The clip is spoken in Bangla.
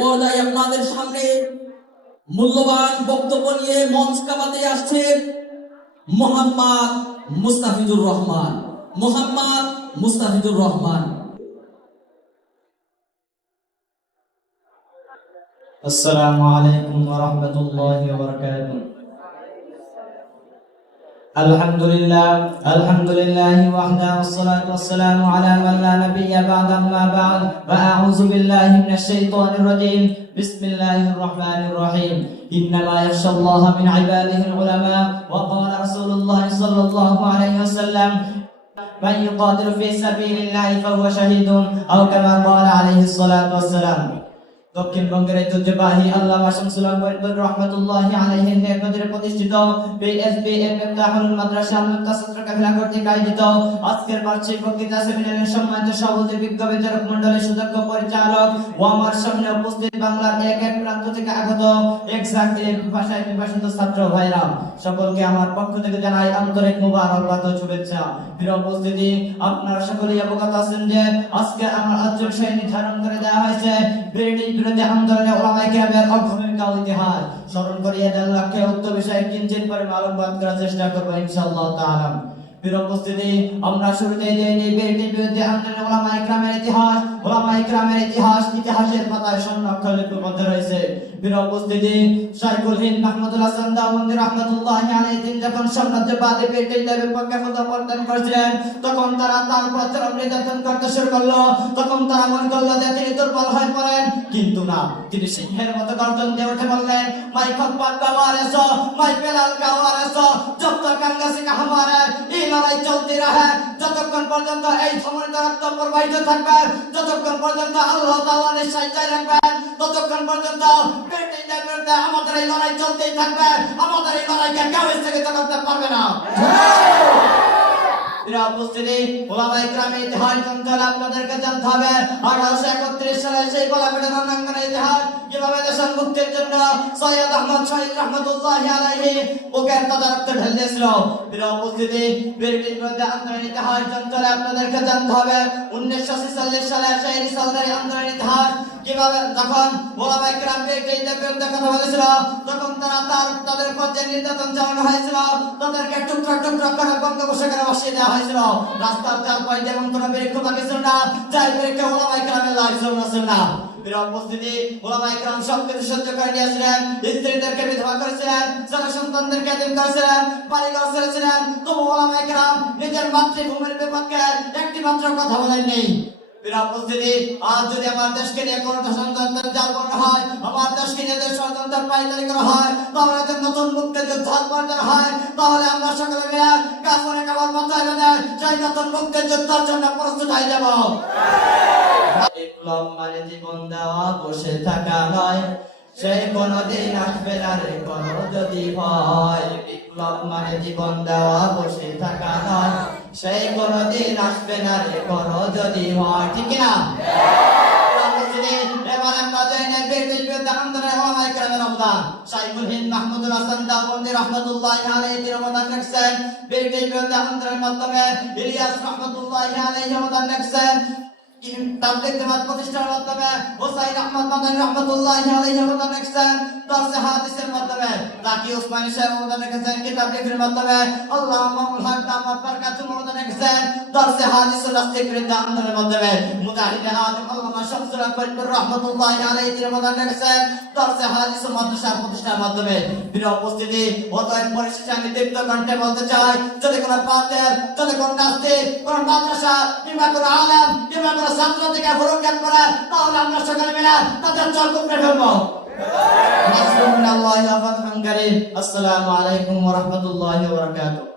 পর্দায় আপনাদের সামনে মূল্যবান বক্তব্য নিয়ে মঞ্চ কামাতে আসছেন মোহাম্মদ মুস্তাফিজুর রহমান। মোহাম্মদ মুস্তাফিজুর রহমান। আসসালামু আলাইকুম ওয়া রাহমাতুল্লাহি ওয়া বারাকাতুহু। আলহামদুলিল্লাহি ওয়াহদা ওয়াসসালাতু ওয়াসসালামু আলা মান লা নাবিয়্যা বা'দা, আম্মা বা'দ, ওয়া আউযু বিল্লাহি মিনাশ শাইতানির রাজীম। বিসমিল্লাহির রাহমানির রাহিম। ইন্নামা ইয়াখশাল্লাহা মিন ইবাদিহিল উলামা, ওয়া ক্বালা রাসূলুল্লাহ সাল্লাল্লাহু আলাইহি ওয়াসাল্লাম মান ইউকাতিলু ফি সাবিলিল্লাহি ফাহুয়া শাহীদুন, আও কামা ক্বালা আলাইহিস সালাতু ওয়াসসালাম। দক্ষিণবঙ্গের ঐতিহ্যবাহী আল্লামা শামসুল আনওয়ার রহমাতুল্লাহি আলাইহির নেতৃত্বে প্রতিষ্ঠিত বিএসবিএম ইফতাহুল মাদ্রাসা আল-মুক্তা ছাত্র কাফেলা কর্তৃক আয়োজিত আজকের বার্ষিক বক্তৃতা সেমিনারের সম্মানিত সভাপতি, বিজ্ঞ বিচারক মণ্ডলীর সুদক্ষ পরিচালক ও আমার সামনে উপস্থিত বাংলার এক এক প্রান্ত থেকে আগত এক্সাক্টলি ভাষায় বিভাষিত ছাত্র ভাইরা, সকলকে আমার পক্ষ থেকে জানাই আন্তরিক মুবারকবাদ ও শুভেচ্ছা। প্রিয় উপস্থিতি, আপনারা সকলেই অবগত আছেন যে আজকে আমার আঞ্চলিক বিষয় নির্ধারণ করে দেওয়া হয়েছে ব্রিটিশ বিরোধী আন্দোলনে ওলামায়ে কেরামের অভূমিকা ও ইতিহাস স্মরণ করিয়ে দেওয়ার লক্ষ্যে উক্ত বিষয়ে কিঞ্চিত পরিমাণ আলোকপাত করার চেষ্টা করব ইনশাআল্লাহ তাআলা। প্রিয় উপস্থিতি, আমরা শুরুতেই জেনে ব্রিটিশ বিরোধী আন্দোলনে ওলামায়ে কেরামের ইতিহাসের পাতায় সংরক্ষণ লিপিবদ্ধ রয়েছে। প্রিয় উপস্থিতি, শাইখুল হিন্দ মাহমুদুল হাসান দাওবন্দি রাহমাতুল্লাহি আলাইহি তিনি যখন সাম্রাজ্যবাদী ব্রিটিশদের বিপক্ষে প্রত্যাবর্তন করেছিলেন, তখন তারা তার উপর চরম নির্যাতন করতে শুরু করলো। তখন তারা মনে করলো যে তিনি দুর্বল হয়ে পড়েন, কিন্তু না, তিনি সিংহের মতো গর্জন দিয়ে উঠে বললেন, মাই খপ্পাত গাওয়ারেছো, মাই বেলাল গাওয়ারেছো, জব তক আঙ্গাসি কা হামারা এই লড়াই চলতে রহে, যতক্ষণ পর্যন্ত এই সমন্বিত রক্ত প্রবাহিত থাকবে, যতক্ষণ পর্যন্ত আল্লাহ তাআলা নিশ্চয় রাখবেন, ততক্ষণ পর্যন্ত ব্রিটিশদের বিরুদ্ধে আমাদের এই লড়াই চলতেই থাকবে। আমাদের এই লড়াইকে কেউ স্থগিত করতে পারবে না। উপস্থিতি, ওলামায়ে কেরামের ইতিহাস জানতে আপনাদেরকে জানতে হবে 1831 সালে সেই গোলাপীর রণাঙ্গনের ইতিহাস কিভাবে দেশের মুক্তির জন্য সৈয়দ আহমদ শহীদ রহমাতুল্লাহি আলাইহি বুকের তাজা রক্ত ঢেলে দিয়েছিল। প্রিয় উপস্থিতি, ব্রিটিশ বিরোধী আন্দোলনের ইতিহাস জানতে আপনাদেরকে জানতে হবে 1946 সালে সেই রিসালদারি আন্দোলনের ইতিহাস কিভাবে যখন ওলামায়ে কেরাম ব্রিটিশদের বিরুদ্ধে কথা বলেছিল, তখন তাদের উপর যে নির্যাতন চালানো হয়েছিল, তাদেরকে টুকরো টুকরো করে বঙ্গোপসাগরে ভাসিয়ে দেওয়া হয়েছিল। রাস্তার চারপাশে যেমন কোনো বৃক্ষ বাকি ছিল না, যাই বৃক্ষে ওলামায়ে কেরামের লাশ ছিল না। প্রিয় উপস্থিতি, ওলামায়ে কেরাম সবকিছু সহ্য করে নিয়েছিলেন, স্ত্রীদেরকে বিধবা করেছিলেন, ছেলে সন্তানদেরকে এতিম করেছিলেন, বাড়িঘর ছেড়েছিলেন, তবু ওলামায়ে কেরাম নিজের মাতৃভূমির বিপক্ষে একটি মাত্র কথা বলেননি। প্রিয় উপস্থিতি, আজ যদি আমার দেশকে নিয়ে কোনো ষড়যন্ত্র জাল করা হয়, আমার দেশকে নিয়ে যদি ষড়যন্ত্র পায়তারি করা হয়, তাহলে যদি নতুন মুক্তিযুদ্ধ আহ্বান হয়, তাহলে আমরা সকলে মিলে কাপড়ে কাপড় মাথায় বেঁধে সেই নতুন মুক্তিযুদ্ধের জন্য প্রস্তুত হয়ে যাব। বিপ্লব মানে জীবন দেওয়া, বসে থাকা নয়, সেই কোনদিন আসবে না রে কোনো যদি ভয়। বিপ্লব মানে জীবন দেওয়া, বসে থাকা নয়, সেই কোনদিন আসবে না রে কোনো যদি ভয়। ঠিক না? এবার আমরা জেনে ব্রিটিশ বিরোধী আন্দোলনে ওলামায়ে কেরামের অবদান। শাইখুল হিন্দ মাহমুদুল হাসান দাওবন্দি রাহমাতুল্লাহি আলাইহি অবদান রাখছেন ব্রিটিশ বিরোধী আন্দোলনের মাধ্যমে। ইলিয়াস রাহমাতুল্লাহি আলাইহি অবদান রাখছেন তাবলীগ জামাত প্রতিষ্ঠার মাধ্যমে। হুসাইন আহমদ মাদানী রাহমাতুল্লাহি আলাইহি অবদান রাখছেন দরসে হাদিসের মাধ্যমে। জাকি উসমানী সাহেব অবদান রেখেছেন কিতাব লেখার মাধ্যমে। আল্লাহ মামুল হক দামাত বরকাতুহু অবদান রেখেছেন দরসে হাদিস ও রাস্তিক বিরোধী আন্দোলনের মাধ্যমে। মুজাহিদে আযম আল্লামা শামসুল আকবর রাহমাতুল্লাহি আলাইহি অবদান রেখেছেন দরসে হাদিস ও মাদ্রাসা প্রতিষ্ঠার মাধ্যমে। প্রিয় উপস্থিতি, অতএব পরিশেষে আমি দীপ্ত কণ্ঠে বলতে চাই, যদি কোনো বাতিল, যদি কোনো নাস্তিক, কোনো মাদ্রাসা কিংবা কোনো আলেম কিংবা কোনো ছাত্র থেকে হুরুজ্ঞান করে, তাহলে আমরা সকলে মিলে তাদের চল কুপড়ে ফেলবো। আসসালামু আলাইকুম ওয়া রাহমাতুল্লাহি ওয়া বারাকাতুহু।